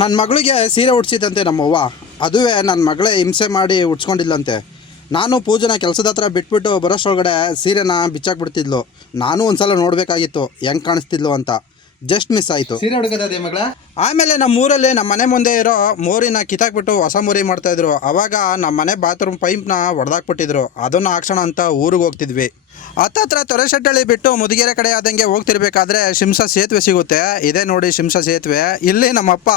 ನನ್ನ ಮಗಳಿಗೆ ಸೀರೆ ಉಡ್ಸಿದಂತೆ ನಮ್ಮವ್ವ. ಅದುವೇ ನನ್ನ ಮಗಳೇ ಹಿಂಸೆ ಮಾಡಿ ಉಡ್ಸ್ಕೊಂಡಿಲ್ಲಂತೆ. ನಾನು ಪೂಜೆನ ಕೆಲಸದ ಹತ್ರ ಬಿಟ್ಬಿಟ್ಟು ಬರೋಷ್ಟೊಳಗಡೆ ಸೀರೆನ ಬಿಚ್ಚಾಕ್ಬಿಡ್ತಿದ್ಲು. ನಾನು ಒಂದು ಸಲ ನೋಡಬೇಕಾಗಿತ್ತು ಹೆಂಗೆ ಕಾಣಿಸ್ತಿದ್ಲು ಅಂತ. ಜಸ್ಟ್ ಮಿಸ್ ಆಯಿತು. ಸೀರೆ ಹುಡುಗದೆ ಮಗಳ. ಆಮೇಲೆ ನಮ್ಮ ಊರಲ್ಲಿ ನಮ್ಮ ಮನೆ ಮುಂದೆ ಇರೋ ಮೋರಿನ ಕಿತ್ತಾಕ್ಬಿಟ್ಟು ಹೊಸ ಮೋರಿ ಮಾಡ್ತಾಯಿದ್ರು. ಆವಾಗ ನಮ್ಮ ಮನೆ ಬಾತ್ರೂಮ್ ಪೈಪ್ನ ಹೊಡೆದಾಕ್ಬಿಟ್ಟಿದ್ರು. ಅದನ್ನು ಹಾಕ್ಸೋಣ ಅಂತ ಊರಿಗೆ ಹೋಗ್ತಿದ್ವಿ. ಹತ್ತತ್ರ ತೊರೆಶೆಟ್ಟಳ್ಳಿ ಬಿಟ್ಟು ಮುದಿಗೆರೆ ಕಡೆ ಆದಂಗೆ ಹೋಗ್ತಿರ್ಬೇಕಾದ್ರೆ ಶಿಂಷಾ ಸೇತುವೆ ಸಿಗುತ್ತೆ. ಇದೇ ನೋಡಿ ಶಿಂಷಾ ಸೇತುವೆ. ಇಲ್ಲಿ ನಮ್ಮಪ್ಪ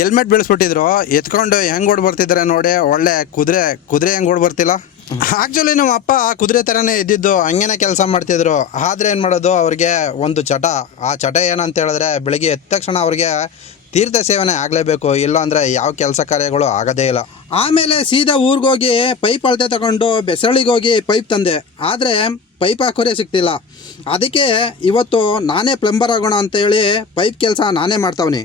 ಹೆಲ್ಮೆಟ್ ಬೀಳಿಸ್ಬಿಟ್ಟಿದ್ರು. ಎತ್ಕೊಂಡು ಹೆಂಗೆ ಓಡ್ ಬರ್ತಿದ್ದಾರೆ ನೋಡಿ. ಒಳ್ಳೆ ಕುದುರೆ ಹೆಂಗೆ ಓಡ್ ಬರ್ತಿಲ್ಲ. ಆ್ಯಕ್ಚುಲಿ ನಮ್ಮ ಅಪ್ಪ ಕುದುರೆ ಥರನೇ ಇದ್ದಿದ್ದು, ಹಂಗೇನೆ ಕೆಲಸ ಮಾಡ್ತಿದ್ರು. ಆದರೆ ಏನು ಮಾಡೋದು, ಅವ್ರಿಗೆ ಒಂದು ಚಟ. ಆ ಚಟ ಏನಂತ ಹೇಳಿದ್ರೆ ಬೆಳಿಗ್ಗೆ ಎದ್ದ ತಕ್ಷಣ ಅವ್ರಿಗೆ ತೀರ್ಥ ಸೇವನೆ ಆಗಲೇಬೇಕು, ಇಲ್ಲಾಂದರೆ ಯಾವ ಕೆಲಸ ಕಾರ್ಯಗಳು ಆಗೋದೇ ಇಲ್ಲ. ಆಮೇಲೆ ಸೀದಾ ಊರಿಗೋಗಿ ಪೈಪ್ ಅಳತೆ ತಗೊಂಡು ಬೆಸರಳಿಗೆ ಹೋಗಿ ಪೈಪ್ ತಂದೆ. ಆದರೆ ಪೈಪ್ ಹಾಕೋರೇ ಸಿಗ್ತಿಲ್ಲ. ಅದಕ್ಕೆ ಇವತ್ತು ನಾನೇ ಪ್ಲಂಬರ್ ಆಗೋಣ ಅಂತೇಳಿ ಪೈಪ್ ಕೆಲಸ ನಾನೇ ಮಾಡ್ತಾವ್ನಿ.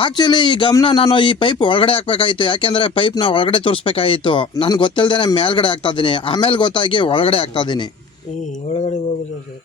ಆ್ಯಕ್ಚುಲಿ ಈ ಗಮನ ನಾನು ಈ ಪೈಪ್ ಒಳಗಡೆ ಹಾಕಬೇಕಾಗಿತ್ತು. ಯಾಕೆಂದರೆ ಪೈಪ್ನ ಒಳಗಡೆ ತೋರಿಸ್ಬೇಕಾಗಿತ್ತು. ನಾನು ಗೊತ್ತಿಲ್ಲದೇ ಮೇಲ್ಗಡೆ ಹಾಕ್ತಾಯಿದ್ದೀನಿ. ಆಮೇಲೆ ಗೊತ್ತಾಗಿ ಒಳಗಡೆ ಹಾಕ್ತಾಯಿದ್ದೀನಿ. ಒಳಗಡೆ ಹೋಗೋದು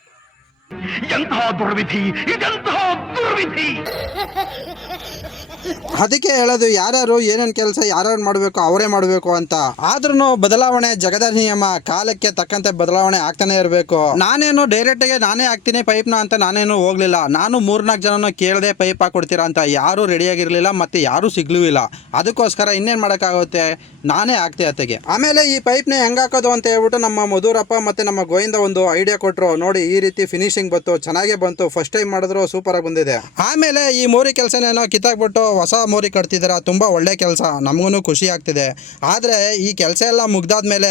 ಅದಕ್ಕೆ ಹೇಳೋದು, ಯಾರ್ಯಾರು ಏನೇನು ಕೆಲಸ ಯಾರ್ಯಾರು ಮಾಡಬೇಕು ಅವರೇ ಮಾಡಬೇಕು ಅಂತ. ಆದ್ರೂ ಬದಲಾವಣೆ ಜಗದ ನಿಯಮ. ಕಾಲಕ್ಕೆ ತಕ್ಕಂತೆ ಬದಲಾವಣೆ ಆಗ್ತಾನೆ ಇರಬೇಕು. ನಾನೇನು ಡೈರೆಕ್ಟಾಗಿ ನಾನೇ ಹಾಕ್ತೀನಿ ಪೈಪ್ನ ಅಂತ ನಾನೇನು ಹೋಗಲಿಲ್ಲ. ನಾನು 3-4 ಜನನ ಕೇಳದೆ ಪೈಪ್ ಹಾಕ್ಕೊಡ್ತೀರಾ ಅಂತ. ಯಾರೂ ರೆಡಿಯಾಗಿರಲಿಲ್ಲ ಮತ್ತು ಯಾರೂ ಸಿಗ್ಲೂ ಇಲ್ಲ. ಅದಕ್ಕೋಸ್ಕರ ಇನ್ನೇನು ಮಾಡೋಕ್ಕಾಗುತ್ತೆ, ನಾನೇ ಹಾಕ್ತೆ ಅತ್ತೆಗೆ. ಆಮೇಲೆ ಈ ಪೈಪ್ನ ಹೆಂಗೆ ಹಾಕೋದು ಅಂತ ಹೇಳ್ಬಿಟ್ಟು ನಮ್ಮ ಮಧುರಪ್ಪ ಮತ್ತು ನಮ್ಮ ಗೋವಿಂದ ಒಂದು ಐಡಿಯಾ ಕೊಟ್ಟರು. ನೋಡಿ, ಈ ರೀತಿ ಫಿನಿಶಿಂಗ್ ಬಂತು, ಚೆನ್ನಾಗೇ ಬಂತು. ಫಸ್ಟ್ ಟೈಮ್ ಮಾಡಿದ್ರು ಸೂಪರಾಗಿ ಬಂದಿದೆ. ಆಮೇಲೆ ಈ ಮೋರಿ ಕೆಲಸನೇನೋ ಕಿತ್ತಾಕ್ಬಿಟ್ಟು ಹೊಸ ಮೋರಿ ಕಟ್ತಿದ್ದೀರ. ತುಂಬ ಒಳ್ಳೆ ಕೆಲಸ, ನಮಗೂ ಖುಷಿ ಆಗ್ತಿದೆ. ಆದರೆ ಈ ಕೆಲಸ ಎಲ್ಲ ಮುಗ್ದಾದ್ಮೇಲೆ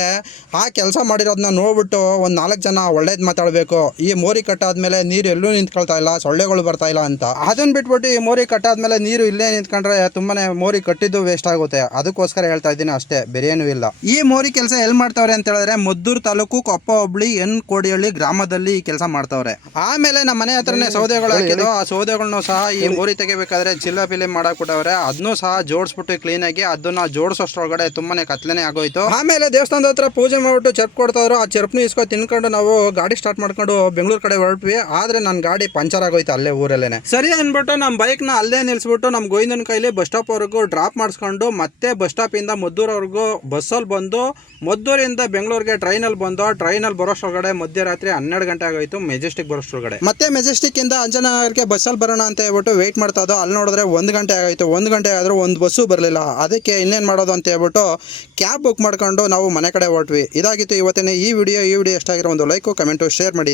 ಆ ಕೆಲಸ ಮಾಡಿರೋದನ್ನ ನೋಡ್ಬಿಟ್ಟು ಒಂದು 4 ಜನ ಒಳ್ಳೇದು ಮಾತಾಡಬೇಕು. ಈ ಮೋರಿ ಕಟ್ಟಾದ್ಮೇಲೆ ನೀರು ಎಲ್ಲೂ ನಿಂತ್ಕೊಳ್ತಾ ಇಲ್ಲ, ಸೊಳ್ಳೆಗಳು ಬರ್ತಾ ಇಲ್ಲ ಅಂತ. ಅದನ್ನು ಬಿಟ್ಬಿಟ್ಟು ಈ ಮೋರಿ ಕಟ್ಟಾದ್ಮೇಲೆ ನೀರು ಇಲ್ಲೇ ನಿಂತ್ಕೊಂಡ್ರೆ ತುಂಬಾ ಮೋರಿ ಕಟ್ಟಿದ್ದು ವೇಸ್ಟ್ ಆಗುತ್ತೆ. ಅದಕ್ಕೋಸ್ಕರ ಹೇಳ್ತಾ ಇದ್ದೀನಿ ಅಷ್ಟೇ, ಬೇರೆ ಏನೂ ಇಲ್ಲ. ಈ ಮೋರಿ ಕೆಲಸ ಎಲ್ಲಿ ಮಾಡ್ತಾವ್ರೆ ಅಂತ ಹೇಳಿದ್ರೆ ಮದ್ದೂರು ತಾಲೂಕು ಕೊಪ್ಪ ಹೋಬಳಿ ಎನ್ ಕೋಡಿಹಳ್ಳಿ ಗ್ರಾಮದಲ್ಲಿ ಈ ಕೆಲಸ ಮಾಡ್ತಾವ್ರೆ. ಆಮೇಲೆ ನಮ್ಮ ಮನೆ ಹತ್ರನೇ ಸೌದೆಗಳು ಹಾಕಿದ್ದು. ಆ ಸೌದೆಗಳನ್ನು ಸಹ ಈ ಮೋರಿ ತೆಗಿಬೇಕಾದ್ರೆ ಚಿಲ್ಲ ಮಾಡಾಕ್ಬಿಟ್ಟವ್ರೆ. ಅದನ್ನು ಸಹ ಜೋಡಿಸ್ಬಿಟ್ಟು ಕ್ಲೀನಾಗಿ ಅದನ್ನ ಜೋಡಿಸೋಷ್ಟ್ರೊಳಗಡೆ ತುಂಬಾನೇ ಕತ್ಲೆನೇ ಆಗೋಯ್ತು. ಆಮೇಲೆ ದೇವಸ್ಥಾನದ ಹತ್ರ ಪೂಜೆ ಮಾಡ್ಬಿಟ್ಟು ಚೆರ್ಪ್ ಕೊಡ್ತಾವ್ರು. ಆ ಚೆರ್ಪ್ನ ಇಸ್ಕೊ ತಿನ್ಕೊಂಡು ನಾವು ಗಾಡಿ ಸ್ಟಾರ್ಟ್ ಮಾಡ್ಕೊಂಡು ಬೆಂಗಳೂರು ಕಡೆ ಹೊರಟ್ವಿ. ಆದ್ರೆ ನನ್ನ ಗಾಡಿ ಪಂಚರ್ ಆಗೋಯ್ತು ಅಲ್ಲೇ ಊರಲ್ಲೇನೆ. ಸರಿ ಅನ್ಬಿಟ್ಟು ನಮ್ಮ ಬೈಕ್ನ ಅಲ್ಲೇ ನಿಲ್ಸ್ಬಿಟ್ಟು ನಮ್ಮ ಗೋವಿಂದನ ಕೈಲಿ ಬಸ್ ಸ್ಟಾಪ್ ವರೆಗೂ ಡ್ರಾಪ್ ಮಾಡಿಸ್ಕೊಂಡು ಮತ್ತೆ ಬಸ್ ಸ್ಟಾಪ್ ಇಂದ ಮದ್ದೂರವರೆಗೂ ಬಸ್ಸಲ್ಲಿ ಬಂದು ಮದ್ದೂರಿಂದ ಬೆಂಗಳೂರಿಗೆ ಟ್ರೈನಲ್ಲಿ ಬಂದು ಟ್ರೈನಲ್ಲಿ ಬರೋಷ್ಟ್ರೊಳಗಡೆ ಮಧ್ಯರಾತ್ರಿ 12 ಗಂಟೆ ಆಗೋಯ್ತು ಮೆಜೆಸ್ಟಿಕ್ ಬರೋಷ್ಟ್ರೊಳಗಡೆ. ಮತ್ತೆ ಮೆಜೆಸ್ಟಿಕ್ ಇಂದ ಅಂಜನಾನಗರ್ಗೆ ಬಸ್ಸಲ್ಲಿ ಬರೋಣ ಅಂತ ಹೇಳ್ಬಿಟ್ಟು ವೆಯ್ಟ್ ಮಾಡ್ತಾ ಇದ್ದೋ. ಅಲ್ಲಿ ನೋಡಿದ್ರೆ 1 ಗಂಟೆ ಆಗೋಯ್ತು. 1 ಗಂಟೆ ಆದರೂ ಒಂದು ಬಸ್ಸು ಬರಲಿಲ್ಲ. ಅದಕ್ಕೆ ಇನ್ನೇನು ಮಾಡೋದು ಅಂತ ಹೇಳ್ಬಿಟ್ಟು ಕ್ಯಾಬ್ ಬುಕ್ ಮಾಡ್ಕೊಂಡು ನಾವು ಮನೆ ಕಡೆ ಹೊರಟ್ವಿ. ಇದಾಗಿತ್ತು ಇವತ್ತಿನ ಈ ವಿಡಿಯೋ. ಎಷ್ಟಾಗಿರೋ ಒಂದು ಲೈಕು ಕಮೆಂಟು ಶೇರ್ ಮಾಡಿ.